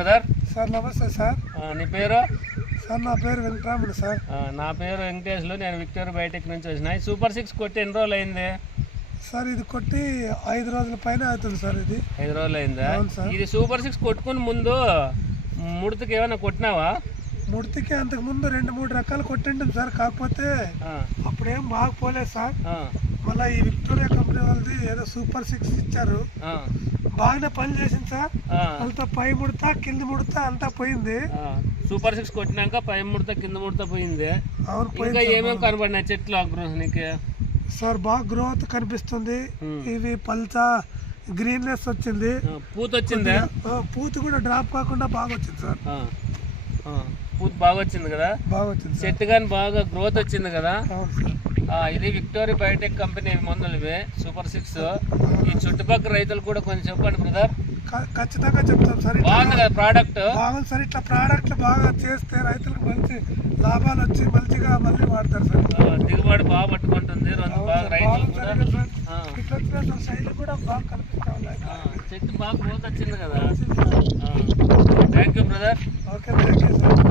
Brother? Sir నమస్తే sir. నీ పేరు? సార్ నా పేరు వెంకటరాముడు సార్. నా పేరు వెంకటేష్లు నేను విక్టోరియా బయోటెక్ నుంచి వచ్చిన. సూపర్ సిక్స్ కొట్టి ఎన్ని రోజులు అయింది? సార్ ఇది కొట్టి ఐదు రోజుల పైన అవుతుంది సార్ ఇది. ఐదు రోజులు అయిందా. ఇది సూపర్ సిక్స్ కొట్టుకుని ముందు ముడతకి ఏమైనా కొట్టినావా? ముడితికి అంతకు ముందు రెండు మూడు రకాలు కొట్టింటాం సార్. కాకపోతే అప్పుడేం బాగా పోలేదు సార్. మళ్ళీ ఈ విక్టోరియా కంపెనీ వాళ్ళది ఏదో సూపర్ సిక్స్ ఇచ్చారు. బాగానే పని చేసింది సార్. అంతా పై ముడత కింది ముడత అంతా పోయింది. సూపర్ సిక్స్ కొట్టినాక పై ముడత కింద ముడత పోయింది. ఇంకా ఏమేమి కనబడినాయి చెట్లు అగ్రో నీకు? సార్ బాగా గ్రోత్ కనిపిస్తుంది. ఇవి పల్చ గ్రీన్నెస్ వచ్చింది. పూత వచ్చిందా? పూత కూడా డ్రాప్ కాకుండా బాగా వచ్చింది సార్. పూత బాగా వచ్చింది కదా? బాగా వచ్చింది చెట్టు కానీ బాగా గ్రోత్ వచ్చింది కదా? ఇది విక్టోరియా బయోటెక్ కంపెనీ మందులు ఇవి సూపర్ సిక్స్. ఈ చుట్టుపక్కల రైతులు కూడా కొంచెం చెప్పండి బ్రదర్. ఖచ్చితంగా చెప్తాం సార్. బాగుంది కదా ప్రోడక్ట్ బాగుంది సార్. ఇట్లా ప్రోడక్ట్లు బాగా చేస్తే రైతులకు మంచి లాభాలు వచ్చి మంచిగా మళ్ళీ వాడతారు సార్. దిగుబడి బాగా పట్టుకుంటుంది. కూడా. ఇట్లా వచ్చిన శైలి బాగా ఉన్నాయి. చెట్టు బాగా గ్రోత్ వచ్చింది కదా. Thank you brother okay thank you sir